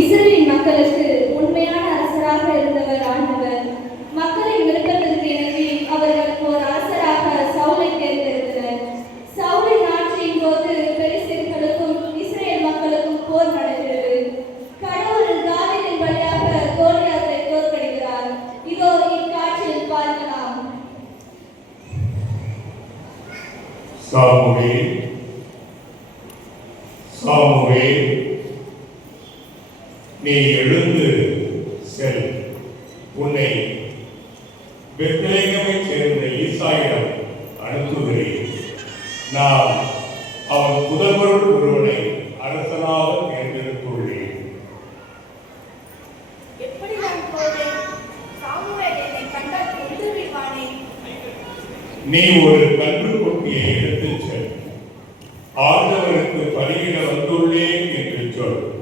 இஸ்ரேலின் மக்களுக்கு உண்மையான அரசராக இருந்தவர் ஆண்டவர். மக்களின் விருப்பத்திற்கு இணங்கி அவர்களுக்கு ஒரு அரசராக சவுலை தேர்ந்தெடுத்தனர் சவுலின் ஆட்சியின் போது பெலிஸ்தர்களுக்கும் இஸ்ரேல் மக்களுக்கும் போர் நடக்கிறது கடவுள் காவிரின் வழியாக கோலியாத்தை தோற்கடிக்கிறார். இதோ இக்காட்சியில் பார்க்கலாம். Samuel Samuel. நீ எழுந்து செல். உன்னை பெத்லேகமைச் சேர்ந்த ஈசாயிடம் அனுப்புகிறேன். நான் அவன் புதல்வருள் ஒருவனை அரசனாக தேர்ந்தெடுத்துள்ளேன். நீ ஒரு கன்று கொட்டியை எடுத்துச் செல். ஆண்டவருக்கு பலியிட வந்துள்ளேன் என்று சொல்.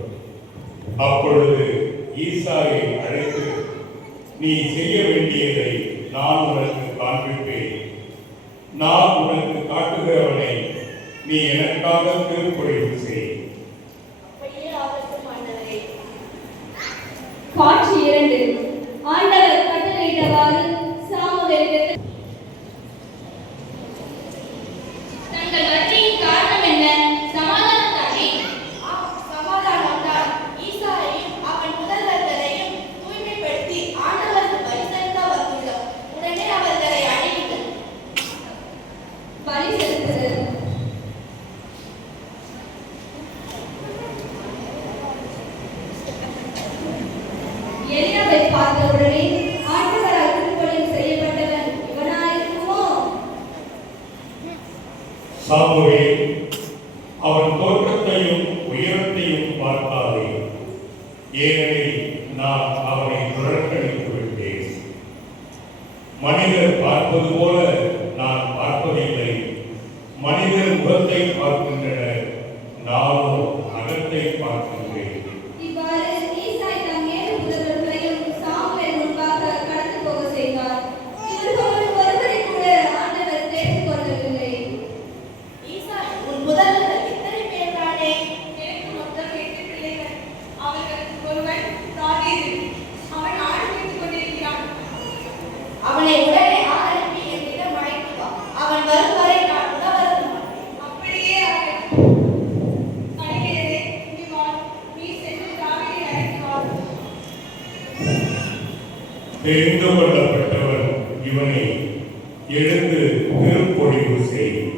அப்பொழுது ஈசாயை அழைத்து நீ செய்ய வேண்டியதை நான் உனக்கு காண்பிப்பேன். நான் உனக்கு காட்டுகிறவனை நீ எனக்காக திருப்பொழிவு செய். காட்சி இரண்டு. சாமுவேல் அவன் தோற்றத்தையும் உயரத்தையும் பார்த்தாதே ஏனெனில் நான் அவனை புறக்கணித்து விட்டேன். மனிதர் பார்ப்பது போல நான் பார்ப்பதில்லை. மனிதர் முகத்தை பார்க்கின்றனர் நானோ அகத்தை பார்க்கின்றேன் தெரிந்து கொள்ளப்பட்டவன் இவனை எழுந்து திருப்பொழிவு செய்யும்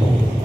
Amen.